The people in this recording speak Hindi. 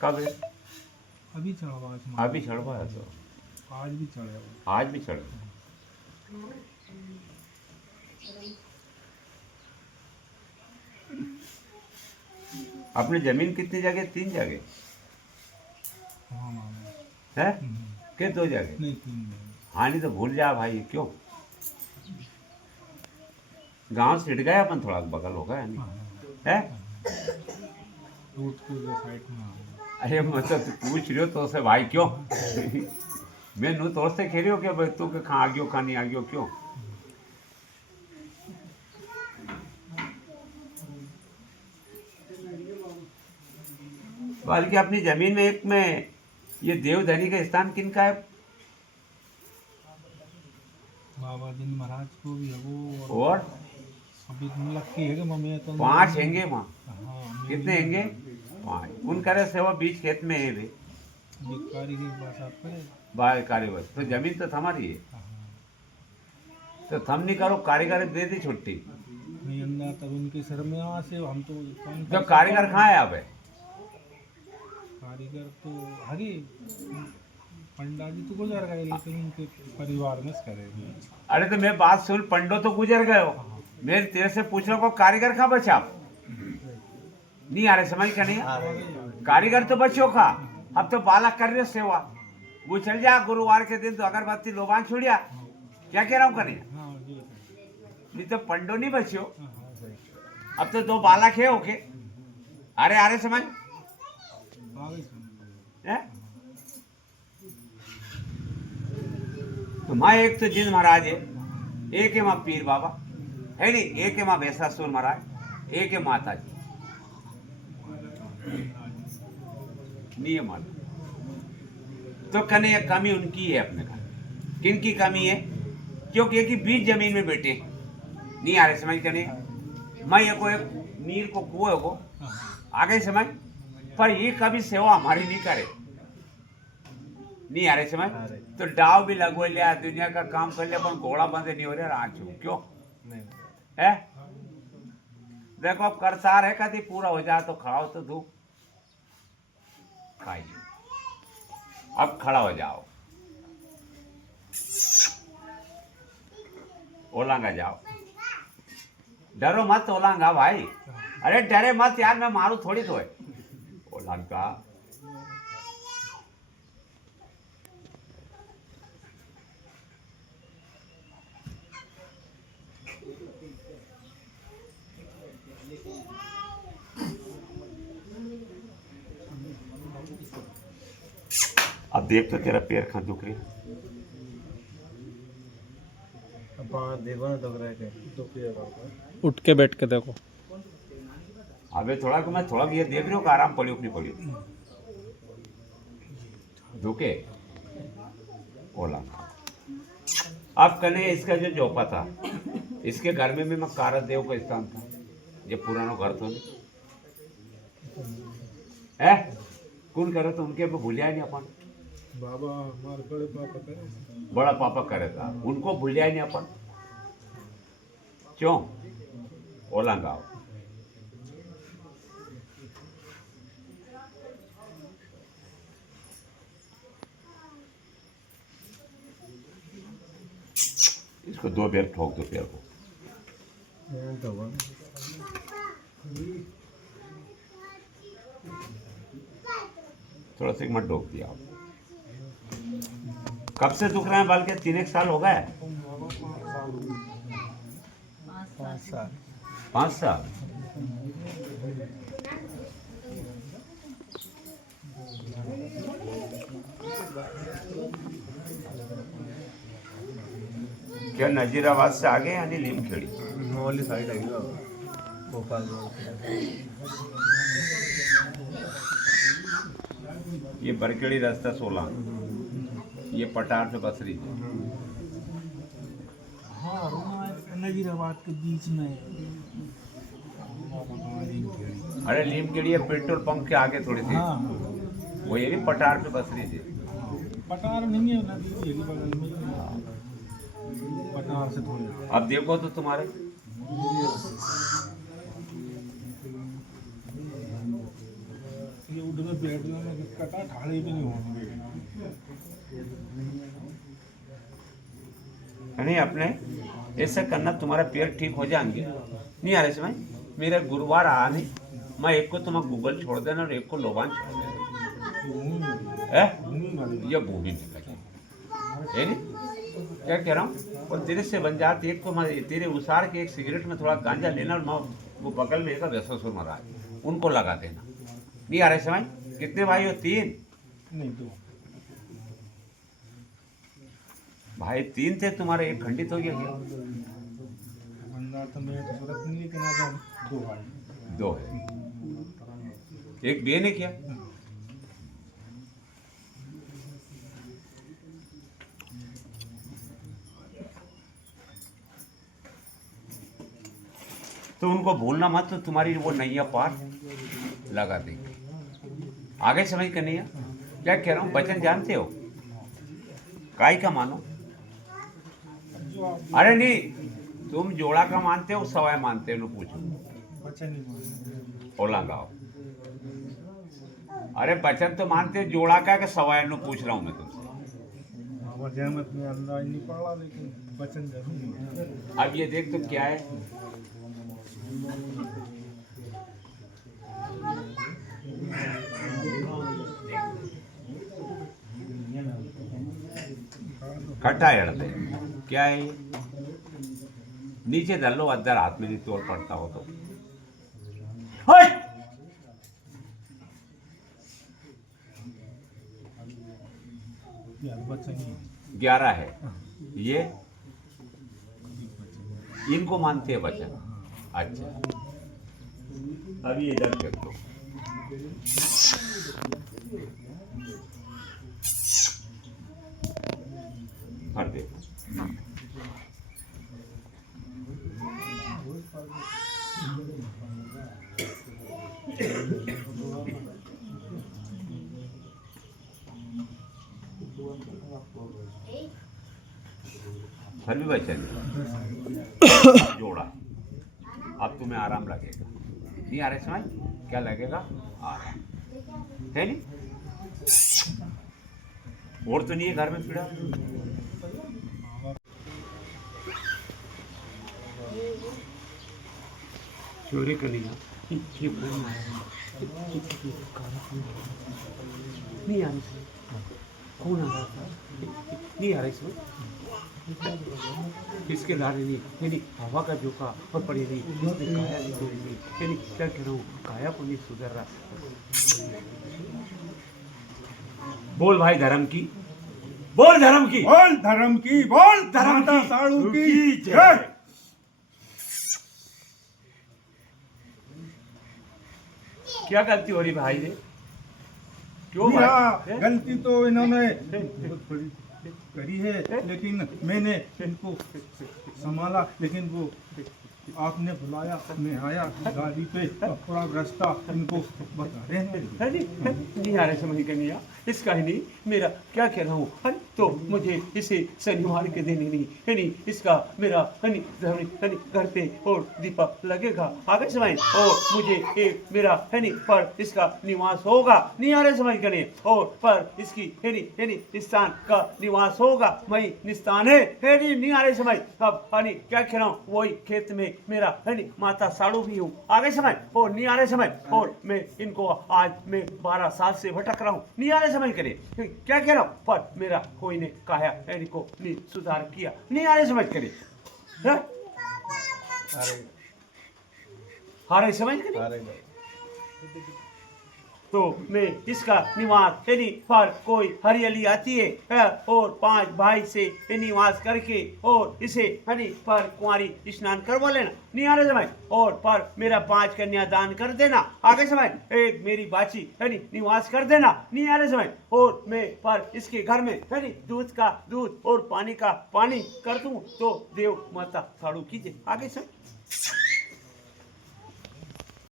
कब है? अभी चढ़वा अभी चढ़वाया तो आज भी चढ़े आज भी चढ़। अपनी जमीन कितनी जगह? 3 जगह हाँ मामा है के 2 जगह? नहीं 3 हाँ नहीं तो भूल जा भाई, क्यों? गांव से हट गया अपन, थोड़ा बगल होगा है नहीं है? रूट के उधर साइड में अरे मतलब तू पूछ रही हो तो से भाई क्यों? मैं नू तो से खेली हो क्या भाई, तू के कहाँ आ गयो कहाँ नहीं आ गयो क्यों? बल्कि अपनी जमीन में एक में ये देवधनी का स्थान किनका है? बाबा दिन महाराज को भी है वो और अभी लक्की है कि मम्मी तो 5 हैंगे वहाँ। हाँ कितने हैंगे? 5। उन करे सेवा बीच खेत में है भी भिखारी के पास आप करे बाय कारीगर, तो जमीन तो हमारी है, तो थम नहीं करो, कारीगर दे दी छुट्टी। नहीं अंदर तब उनके सर में यहाँ से हम तो कम जो कारीगर कहाँ है अब? कारीगर तो हरी पंडा जी तो गुजर गए लेकिन उनके परिवार में करेंगे। अरे तो मैं बात सुन, पंडो तो गुजर गए हो, मैं तेरे से पूछ रहा हूँ कारीगर कहाँ बचा? नहीं आ रहे समझ का? नहीं कारीगर तो बच्चों का, अब तो बालक कर रहे हो सेवा। वो चल जा गुरुवार के दिन तो अगरबत्ती लोबान छोड़िया, क्या कह रहा हूँ करें? नहीं तो पंडो नहीं बच्चो, अब तो 2 बालक है ओके। अरे अरे समझ है? तो माँ एक तो जिन महाराज है, एक है माँ पीर बाबा है नहीं, एक है माँ भैंसासुर महाराज, एक है माता जी। नियम तो कने एक कमी उनकी है अपने का। किन की कमी है? क्योंकि एक ही बीच जमीन में बैठे नहीं आ रहे समझ कने। मैं ये को एक नीर को कुएं को आगे समझ, पर ये कभी सेवा हमारी नहीं करे, नहीं आ रहे समझ। तो डाव भी लगो लिया, दुनिया का काम कर लिया, पर घोड़ा बंदे नहीं हो रहे आँचू क्यों है? देखो अब करसार है कभी पूरा हो जाए तो खड़ा हो तो धूप खाइए। अब खड़ा हो जाओ, ओलांगा जाओ, डरो मत ओलांगा भाई। अरे डरे मत यार, मैं मारू थोड़ी तो है ओलांगा। अब देख तो तेरा पैर कहाँ दुख रही? देखो ना उठ के बैठ के देखो। अबे थोड़ा को मैं थोड़ा ये देख रही हूँ कि आराम पड़ी नहीं पड़ी दुखे ओला। अब कने इसका जो जोपा था, इसके घर में भी मैं कारत देव का स्थान था, ये पुराना घर तो नहीं है। कौन करे तो उनके भूलिया नहीं अपन, बाबा हमारे बड़े पापा करे, बड़ा पापा करे था, उनको भूलिया नहीं अपन क्यों? ओलांगाओ इसको 2 बार ठोक दो पैर को। थोड़ा सा मत ठोक दिया। कब से दुख रहे हैं बाल के? 3 साल हो गए? 5 साल। क्या नजीराबाद से आगे यानी लीमखेड़ी वाली साइड आएगी भोपाल। ये बरकेड़ी रास्ता 16, ये पटार से बसरी। हाँ नजीराबाद के बीच में। अरे लीमखेड़ी पेट्रोल पंप के आगे थोड़ी सी, हाँ वो ये भी पटार पे बसरी थी। पटार नहीं है नदी के बगल में, पटार से थोड़ी। अब देखो तो तुम्हारे ये सूट में बैठने में दिक्कत है, ठाड़े भी नहीं होंगे। नहीं अपने ऐसा करना, तुम्हारा पैर ठीक हो जाएंगे। नहीं आ रहे समझ? मेरा गुरुवार आ नहीं, मैं एक को तुम्हें गूगल छोड़ देना और एक को लोबान छोड़ देना है। ये भूमि में लगे है नहीं, क्या कह रहा हूँ। और तेरे से बन जाते एक को मैं तेरे उसार के एक सिगरेट में थोड़ा गांजा लेना और मैं वो बगल में एक वैसोसुर महाराज उनको लगा देना। नहीं आ रहे समझ? कितने भाई हो? 3 नहीं 2 भाई 3 थे तुम्हारे, एक खंडित हो गया क्या? बंदा तो मेरे तो सूरत नहीं, लेकिन अब 2 भाई 2 है, एक बहन है क्या? तो उनको भूलना मत, तो तुम्हारी वो नैया पार लगा देंगे। आगे समझ कर नैया क्या कह रहा हूँ? वचन जानते हो? काय का मानो? अरे नहीं, तुम जोड़ा का मानते हो सवाय मानते हो? पूछो बच्चा नहीं मानते। ओला गाओ। अरे वचन तो मानते हो, जोड़ा का सवाय नु पूछ रहा हूँ मैं तुमसे। जहमत में अंदाज नहीं पड़ा, लेकिन वचन जरूर नहीं। अब ये देख तो क्या है, खट्टा हड़ते क्या है ये? नीचे धर लो, अद्दर हाथ में नहीं तोड़ पड़ता हो तो। हट! बच्चा नहीं 11 है ये, इनको मानते हैं वचन। अच्छा अभी इधर कर दो। भर दे। भी वचन जोड़ा। अब तुम्हें आराम लगेगा। नहीं आ रहे समझ? क्या लगेगा? आराम है नहीं? और तो नहीं है घर में पीड़ा। चोरी करनी है नहीं आ रही, कौन आ रहा था? नहीं आ रही समझ? इसके लाने नहीं हवा का झोंका और पड़ी नहीं, इसने काया नहीं तोड़ी नहीं। क्या कह रहा हूँ, काया को नहीं सुधर रहा। बोल भाई धर्म की, बोल धर्म की, बोल धर्म की, बोल धर्म की, साड़ू की जय। क्या गलती हो रही भाई ने? क्यों मेरा भाई? गलती तो इन्होंने बहुत बड़ी करी है, लेकिन मैंने इनको संभाला। लेकिन वो आपने बुलाया, मैं आया गाड़ी पे, पूरा रास्ता इनको बता रहे हैं। नहीं आ रहे समझ के नहीं आ, इसका ही नहीं मेरा क्या कह रहा हूँ। अरे तो मुझे इसे शनिवार के दिन ही नहीं इसका मेरा घर पे और दीपक लगेगा। आगे समझ? और मुझे एक मेरा पर इसका निवास होगा। नहीं आ रहे समझ के नहीं? और पर इसकी स्थान का निवास होगा। मई निस्तान है नहीं आ रहे समझ? अब क्या कह रहा हूँ, वही खेत में मेरा माता साड़ू भी हूँ। आगे समझ? और नहीं आ रहे समझ? और मैं इनको आज मैं 12 साल से भटक रहा हूँ। नहीं आ रहे समझ करे? क्या कह रहा हूँ, पर मेरा कोई ने कहा इनको नहीं सुधार किया। नहीं आ रहे समझ करे? आ रहे समझ करे? तो मैं इसका निवास पर कोई हरियाली आती है और 5 भाई से निवास करके और इसे पर कुंवारी स्नान करवा लेना। नहीं आ रहे समझ? और पर मेरा 5 कन्या दान कर देना। आगे समझ? एक मेरी बाची निवास कर देना। नहीं आ रहे समझ? और मैं पर इसके घर में दूध का दूध और पानी का पानी कर दूं तो देव माता साड़ू कीजिए। आगे समझ?